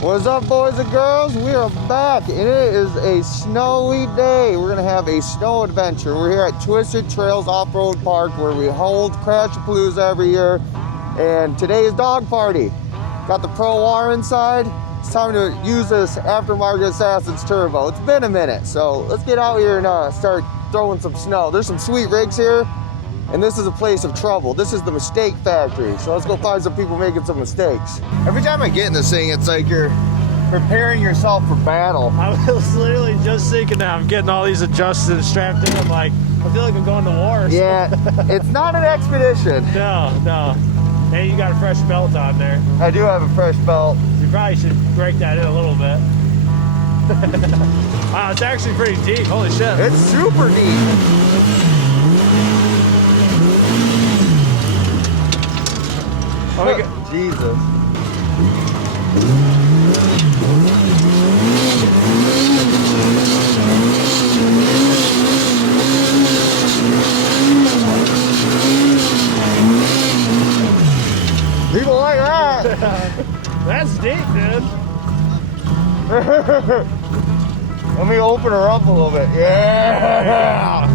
What's up, boys and girls? We are back, and it is a snowy day. We're gonna have a snow adventure. We're here at Twisted Trails Off-Road Park, where we hold CRASHAPALOOZA every year, and today is dog party. Got the Pro R inside. It's time to use this Aftermarket Assassin's Turbo. It's been a minute, so let's get out here and start throwing some snow. There's some sweet rigs here, and this is a place of trouble. This is the mistake factory, so let's go find some people making some mistakes. Every time I get in this thing, it's like you're preparing yourself for battle. I was literally just thinking that. I'm getting all these adjusted and strapped in. I'm like, I feel like I'm going to war. Yeah, it's not an Xpedition. No. Hey, you got a fresh belt on there. I do have a fresh belt. You probably should break that in a little bit. Wow, it's actually pretty deep. Holy shit. It's super deep. Oh my God. Jesus. People like that. That's deep, dude. Let me open her up a little bit. Yeah.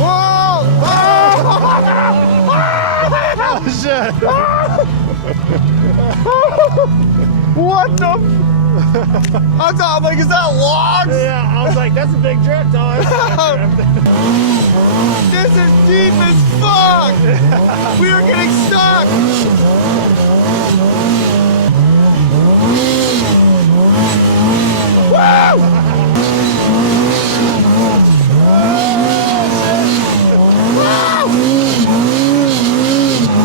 Whoa! Oh shit! What the? I'm like, is that logs? Yeah, I was like, that's a big drift. This is deep as fuck. We are getting stuck. Woo!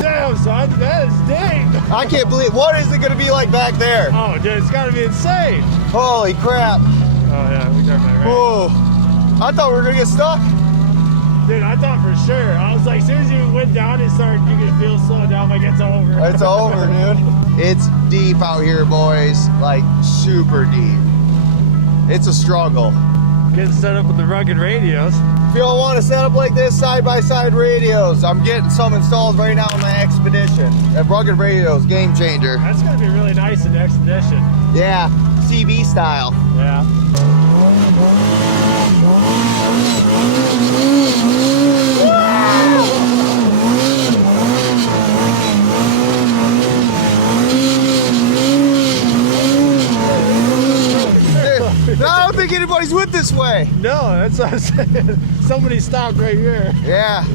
Damn, son, that is deep. I can't believe. What is it going to be like back there? Oh, dude, it's got to be insane. Holy crap! Oh yeah, we definitely right. Whoa! I thought we were going to get stuck. Dude, I thought for sure. I was like, as soon as you went down and started, you could feel slowing down. Like it's over. It's over, dude. It's deep out here, boys. Like super deep. It's a struggle. Getting set up with the rugged radios. If you all want to set up like this, side-by-side radios, I'm getting some installed right now in my Xpedition. That rugged radios, game changer. That's gonna be really nice in the Xpedition. Yeah, CB style. Yeah. I don't think anybody's went this way. No, that's what I'm saying. Somebody stopped right here. Yeah.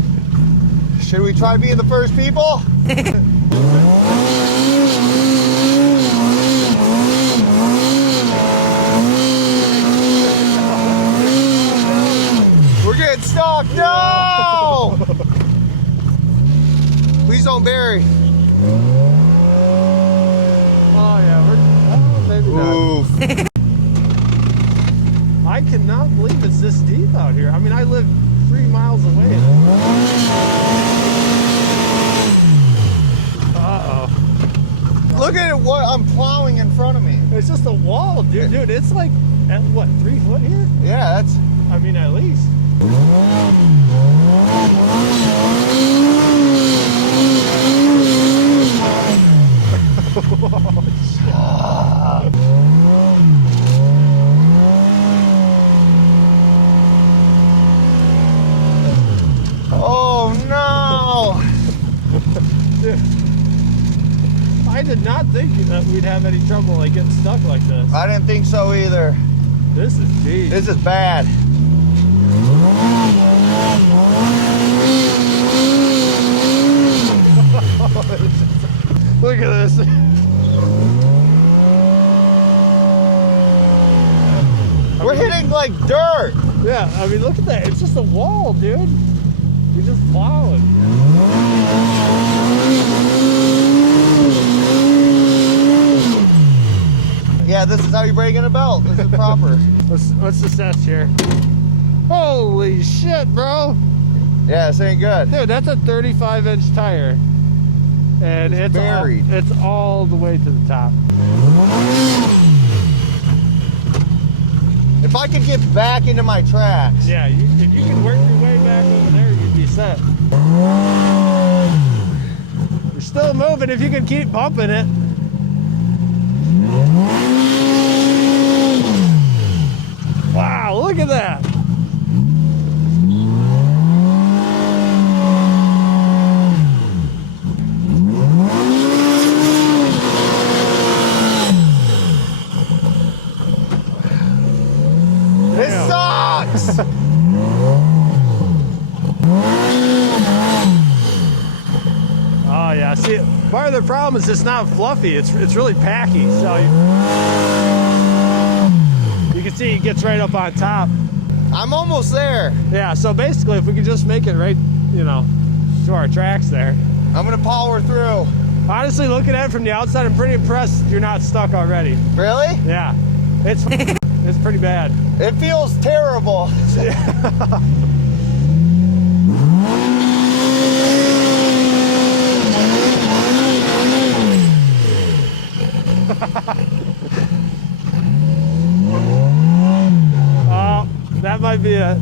Should we try being the first people? We're getting stuck. No! Please don't bury. Oh yeah, maybe not. Oof. I cannot believe it's this deep out here. I mean, I live 3 miles away. Uh-oh. Look at what I'm plowing in front of me. It's just a wall, dude. Dude, it's like, at what, 3 foot here? Yeah, that's... I mean, at least. Oh no! Dude, I did not think that we'd have any trouble like getting stuck like this. I didn't think so either. This is deep. This is bad. Look at this. We're hitting like dirt. Yeah, I mean, look at that. It's just a wall, dude. You're just plowing. Yeah, this is how you break in a belt. This is proper. Let's assess here. Holy shit, bro. Yeah, this ain't good. Dude, that's a 35-inch tire. And it's buried. It's all the way to the top. If I could get back into my tracks. Yeah, if you can work your way back over there, you'd be set. still moving if you can keep pumping it. Wow, look at that. This sucks! Oh yeah, see, part of the problem is it's not fluffy, it's really packy, so you can see it gets right up on top. I'm almost there. Yeah, so basically if we could just make it right, you know, to our tracks there. I'm gonna power through. Honestly, looking at it from the outside, I'm pretty impressed you're not stuck already. Really? Yeah, it's pretty bad. It feels terrible. Oh, that might be it.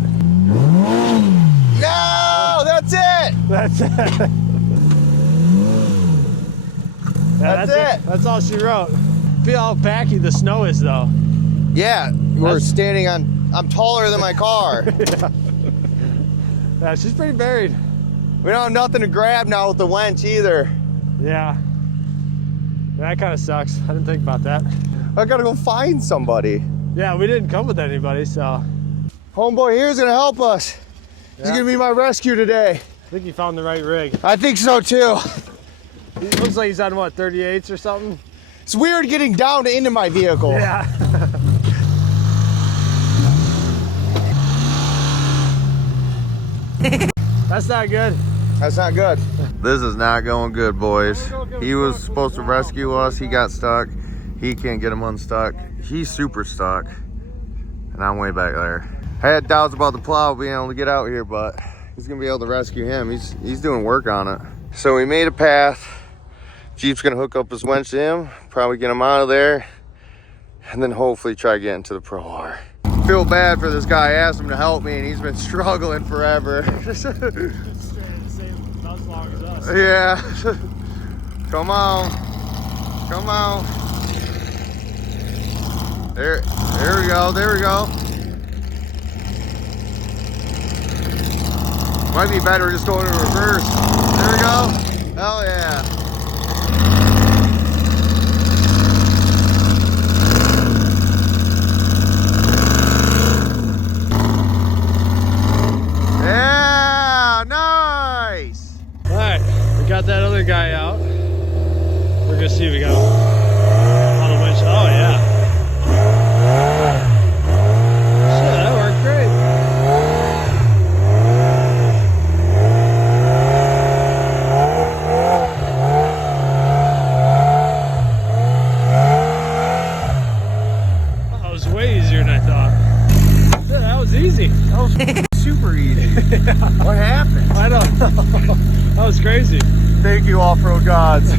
No, that's it. That's it. Yeah, That's it. That's all she wrote. Feel how packy the snow is, though. Yeah, we're standing on. I'm taller than my car. Yeah, she's pretty buried. We don't have nothing to grab now with the winch either. Yeah. That kind of sucks. I didn't think about that. I gotta go find somebody. Yeah, we didn't come with anybody, so. Homeboy here's gonna help us. He's Yeah. gonna be my rescue today. I think you found the right rig. I think so too. He looks like he's on what, 38s or something? It's weird getting down into my vehicle. Yeah. That's not good. That's not good. This is not going good, boys. He was supposed to rescue us. He got stuck. He can't get him unstuck. He's super stuck. And I'm way back there. I had doubts about the plow being able to get out here, but he's gonna be able to rescue him. He's doing work on it. So we made a path. Jeep's gonna hook up his winch to him, probably get him out of there, and then hopefully try getting to the Pro R. Feel bad for this guy. I asked him to help me and he's been struggling forever. Yeah. Come on. Come on. There we go. There we go. Might be better just going in reverse. There we go. Hell yeah. Yeah, nice. All right, we got that other guy out. We're gonna see if we got him on the winch. Oh yeah. Shit, that worked great. That was way easier than I thought. Yeah, that was easy. That was Super easy. yeah. What happened? I don't know. That was crazy. Thank you, off-road gods.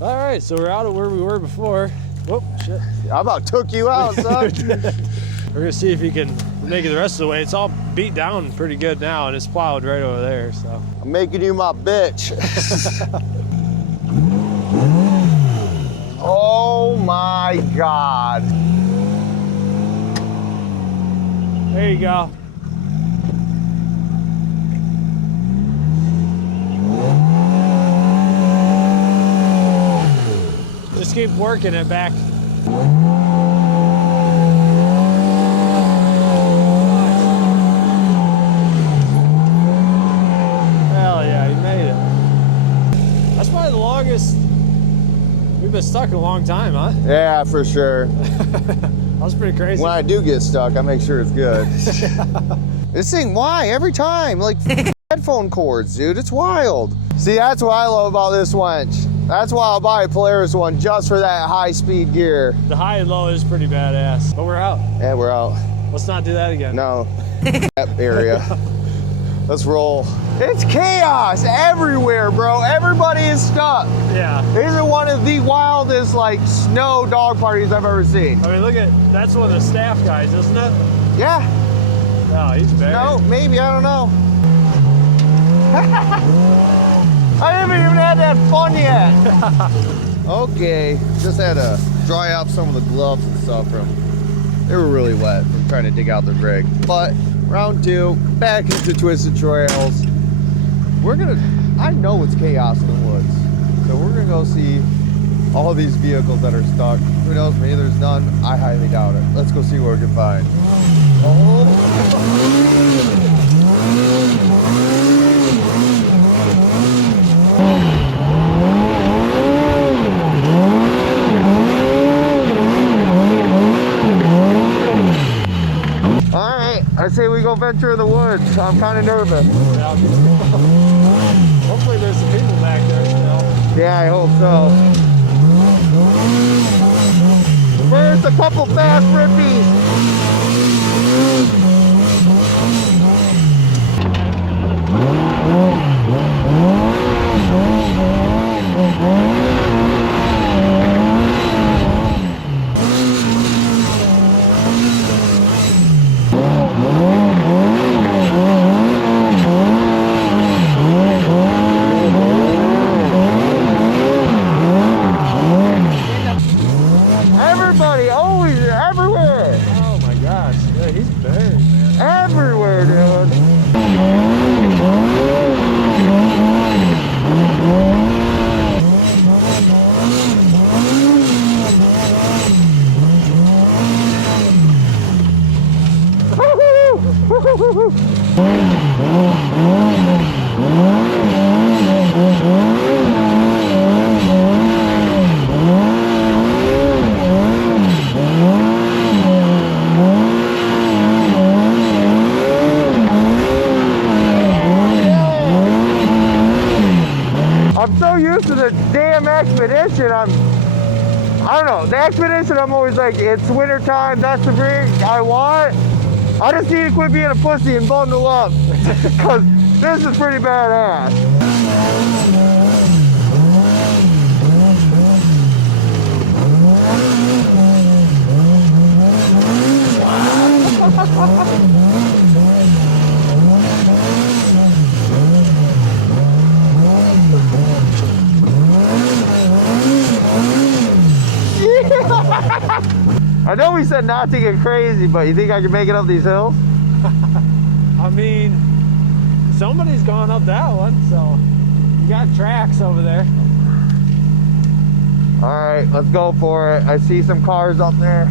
All right, so we're out of where we were before. Whoop, shit. I about took you out, son. We're gonna see if he can make it the rest of the way. It's all beat down pretty good now, and it's plowed right over there, so. I'm making you my bitch. Oh my God. There you go. Just keep working it back. Hell yeah, he made it. That's probably the longest we've been stuck in a long time, huh? Yeah, for sure. That was pretty crazy. When I do get stuck, I make sure it's good. This thing, why? Every time, like headphone cords, dude, it's wild. See, that's what I love about this winch. That's why I'll buy a Polaris one, just for that high-speed gear. The high and low is pretty badass, but we're out. Yeah, we're out. Let's not do that again. No, that area. Let's roll. It's chaos everywhere, bro. Everybody is stuck. Yeah. This is one of the wildest, like, snow dog parties I've ever seen. I mean, look at, that's one of the staff guys, isn't it? Yeah. Oh, he's buried. No, maybe, I don't know. I haven't even had that fun yet. Okay, just had to dry off some of the gloves and stuff from, they were really wet from trying to dig out the rig. But round 2, back into Twisted Trails. I know it's chaos in the woods. So we're gonna go see all these vehicles that are stuck. Who knows, maybe there's none. I highly doubt it. Let's go see what we can find. Oh. All right, I say we go venture in the woods. I'm kind of nervous. Hopefully there's some people back there still. Yeah, I hope so. First, a couple fast rippies. Everybody, always, everywhere. Oh my gosh, yeah, he's buried, man. Everywhere, dude. I'm so used to the damn Xpedition. I don't know. The Xpedition, I'm always like, it's winter time. That's the rig I want. I just need to quit being a pussy and bundle up, because this is pretty badass. I know we said not to get crazy, but you think I can make it up these hills? I mean, somebody's gone up that one, so you got tracks over there. All right, let's go for it. I see some cars up there.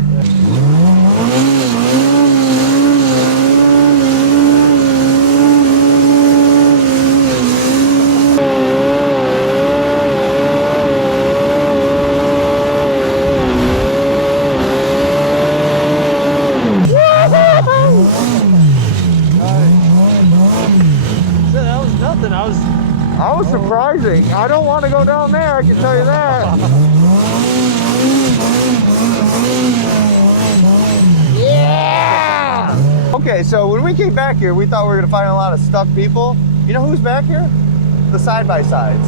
That was surprising. I don't want to go down there, I can tell you that. Yeah! Okay, so when we came back here, we thought we were going to find a lot of stuck people. You know who's back here? The side-by-sides.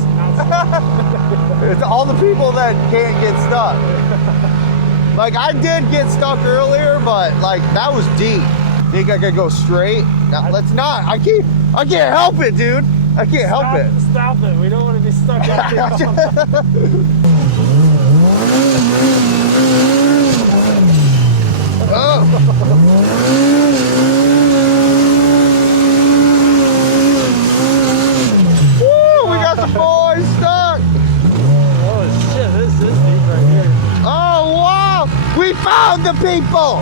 It's all the people that can't get stuck. Like, I did get stuck earlier, but, like, that was deep. Think I could go straight? No, let's not. I can't help it, dude. I can't help it. Stop it. We don't want to be stuck out here. Oh. Woo, we got the boys stuck. Oh shit, this is deep right here. Oh wow, we found the people.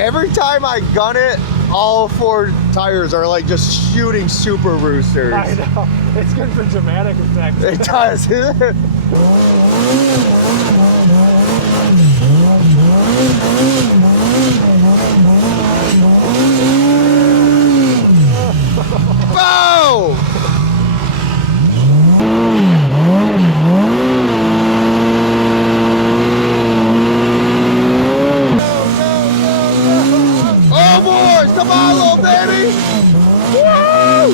Every time I gun it, all 4 tires are like just shooting super roosters. I know. It's good for dramatic effect. It does. Boom! Oh boys, come on, little baby! Woo!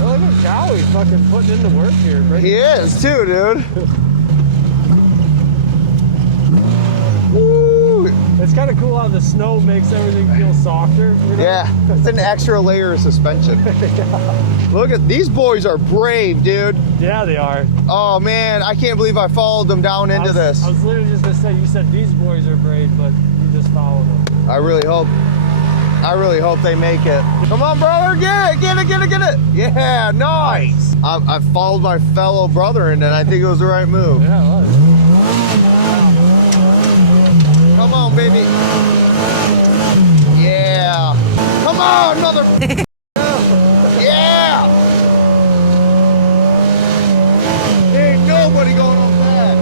Look at Cowie fucking putting in the work here. Right? He is too, dude. Woo! It's kind of cool how the snow makes everything feel softer. You know? Yeah, it's an extra layer of suspension. Yeah. Look at these boys are brave, dude. Yeah, they are. Oh man, I can't believe I followed them down into this. I was literally just gonna say, you said these boys are brave, but you just followed them. I really hope they make it. Come on, brother, get it. Yeah, nice. I followed my fellow brother, and I think it was the right move. Yeah, it was. Come on, baby. Yeah. Come on, mother. Yeah. Ain't nobody going on that.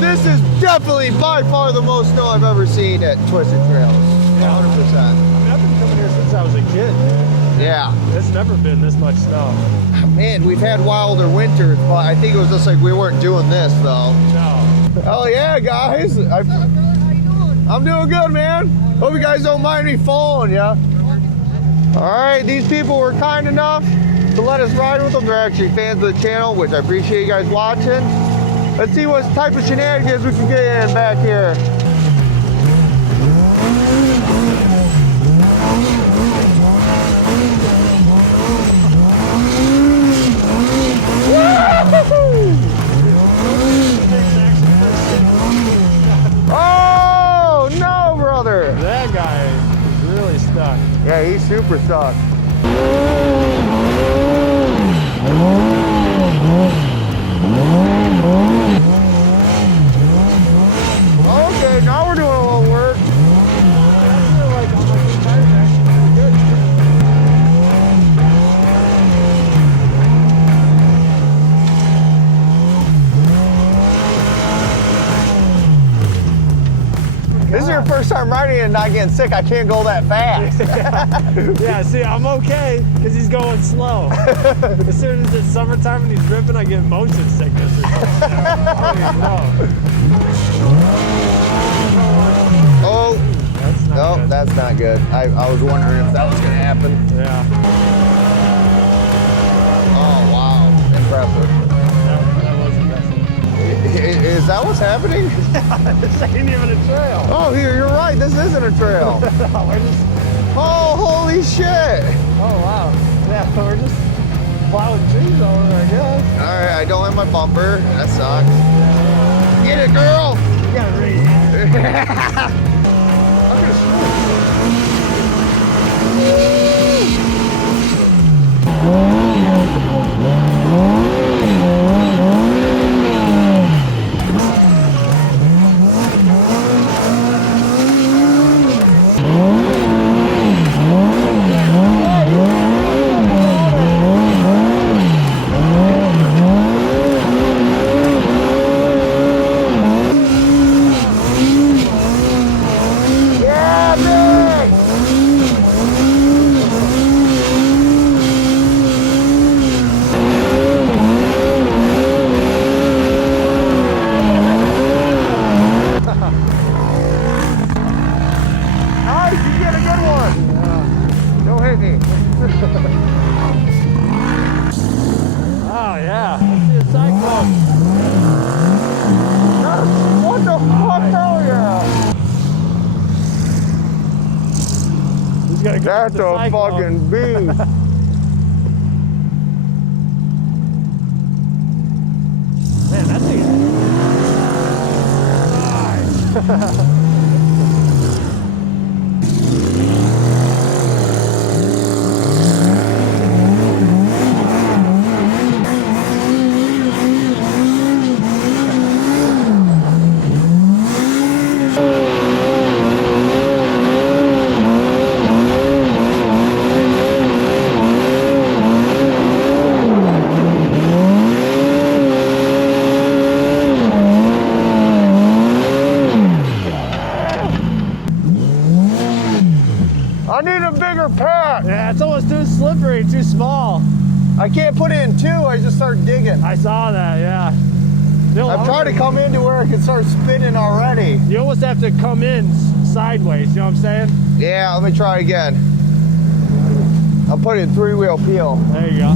This is definitely by far the most snow I've ever seen at Twisted Trails. 100%. I mean, I've been coming here since I was a kid, man. Yeah. It's never been this much snow. Man, we've had wilder winters, but I think it was just like we weren't doing this, though. No. Hell yeah, guys. I'm doing good, man. Hope you guys don't mind me following ya. All right, these people were kind enough to let us ride with them. They're actually fans of the channel, which I appreciate you guys watching. Let's see what type of shenanigans we can get in back here. Oh, no, brother. That guy is really stuck. Yeah, he's super stuck. Okay, now we're doing a little work. This is your first time riding and not getting sick. I can't go that fast. Yeah, see, I'm okay because he's going slow. As soon as it's summertime and he's ripping, I get motion sickness or something. I don't even know. Oh, That's not no, good. that's not good. I was wondering if that was going to happen. Yeah. Oh, wow. Impressive. That was impressive. Is that what's happening? This ain't even a trail. Oh, you're right. This isn't a trail. No, we're just, Oh, holy shit. oh wow. Yeah, so we're just plowing trees over, I guess. All right, I don't have my bumper. That sucks. Get it, girl. You gotta read. Oh yeah, let's see a cyclone. What the fuck? Hell yeah. He's gonna go That's with the a cyclone. fucking beast. Man, that thing is nice. I need a bigger pack. Yeah, it's almost too slippery, too small. I can't put it in two. I just start digging. I saw that, yeah. I'm trying to come into where I can start spinning already. You almost have to come in sideways, you know what I'm saying? Yeah, let me try again. I'll put it in three-wheel peel. There you go.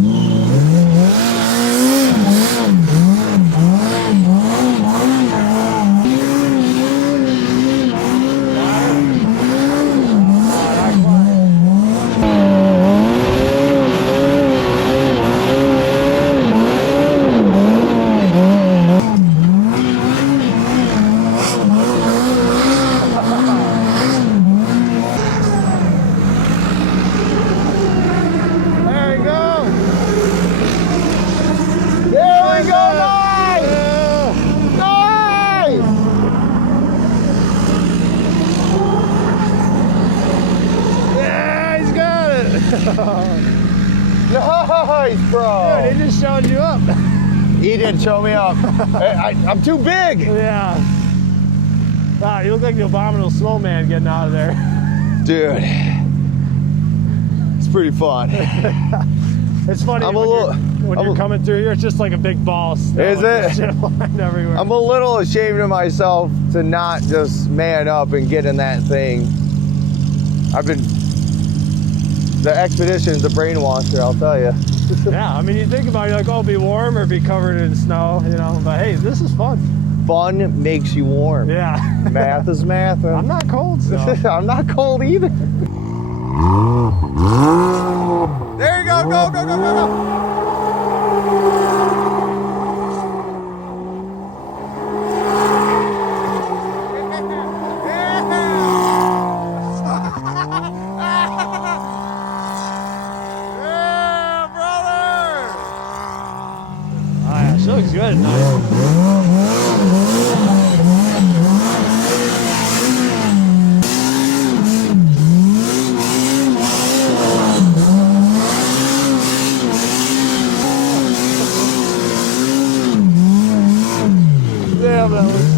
Nice, bro. Dude, he just showed you up. He didn't show me up. I'm too big. Yeah. Wow, you look like the abominable snowman getting out of there. Dude, it's pretty fun. It's funny when you're coming through here, it's just like a big ball. Is it? Shit flying everywhere. I'm a little ashamed of myself to not just man up and get in that thing. The Xpedition's a brainwasher, I'll tell you. Yeah, I mean, you think about it, you're like, oh, be warm or be covered in snow, you know, but hey, this is fun. Fun makes you warm. Yeah. Math is math. I'm not cold, so. I'm not cold either. There you go, go, go, go, go, go. She looks good at night. Damn, that looks...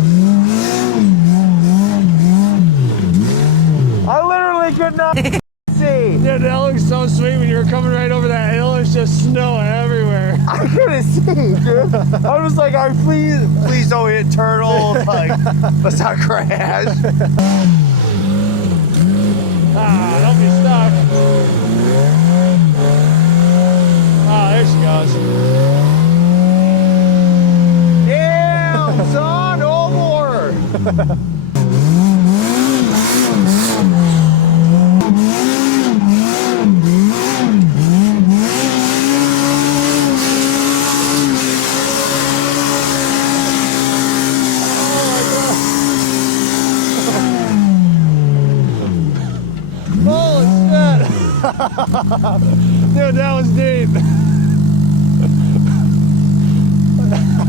I literally could not see. Dude, that looks so sweet when you were coming right over that hill. It's just snow everywhere. I couldn't see, dude. I was like, please don't hit turtles. Like, let's not crash. Don't be stuck. Oh, there she goes. Damn, son, no more. Dude, that was deep.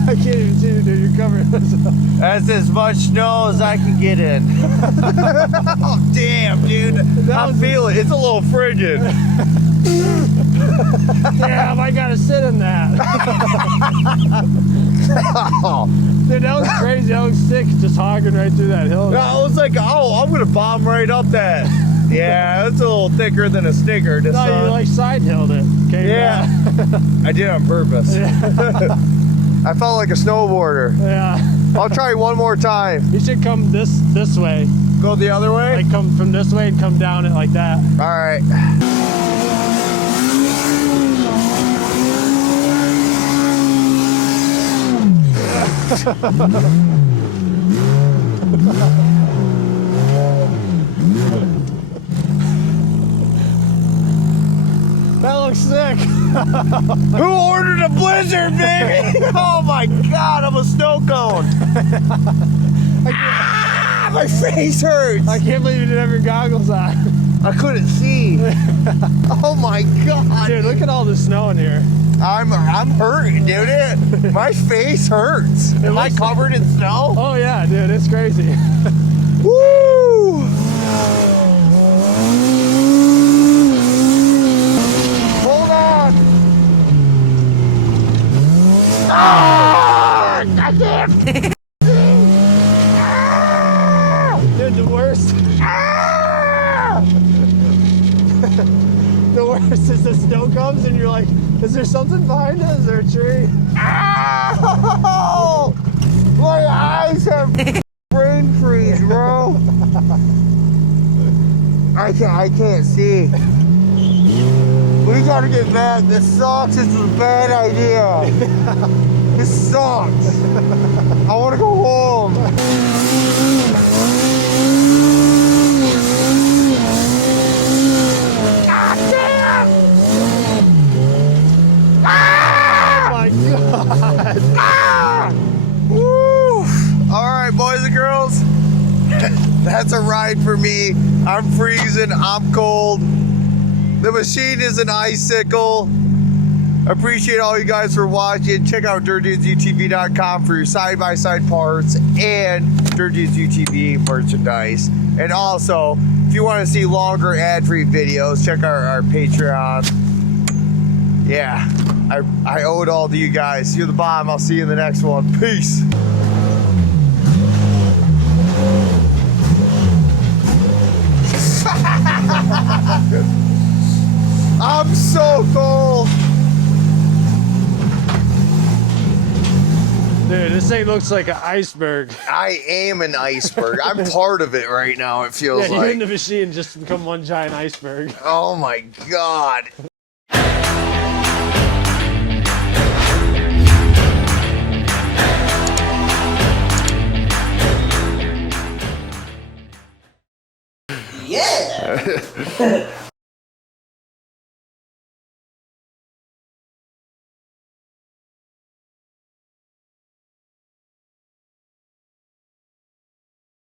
I can't even see you, dude. You're covering this up. That's as much snow as I can get in. Oh, damn, dude. I'm feeling it. It's a little frigid. Damn, I gotta sit in that. Dude, that was crazy. That was sick, just hogging right through that hill. I was like, oh, I'm gonna bomb right up that. Yeah, it's a little thicker than a sticker. No, you like side hilled it. Came I did it on purpose. Yeah. I felt like a snowboarder. Yeah. I'll try one more time. You should come this way. Go the other way? Like come from this way and come down it like that. All right. That looks sick. Who ordered a blizzard, baby? Oh my God, I'm a snow cone. My face hurts. I can't believe you didn't have your goggles on. I couldn't see. Oh my God. Dude, look at all the snow in here. I'm hurting, dude. My face hurts. Am I covered in snow? Oh yeah, dude, it's crazy. Woo! Hold on. Ah! I can't. Dude, the worst. The worst is the snow comes and you're like, is there something behind us? Is there a tree? Ow! My eyes have brain freeze, bro. I can't see. We gotta get back. This sucks. This is a bad idea. This sucks. I wanna go home. Boys and girls, that's a ride for me. I'm freezing, I'm cold. The machine is an icicle. Appreciate all you guys for watching. Check out DirtDudesUTV.com for your side-by-side parts and Dirt Dudes UTV merchandise. And also, if you want to see longer ad-free videos, check our Patreon. Yeah, I owe it all to you guys. You're the bomb. I'll see you in the next one. Peace. I'm so cold. Dude, this thing looks like an iceberg. I am an iceberg. I'm part of it right now, it feels Yeah, you like. and the machine just become one giant iceberg. Oh my God. Yeah.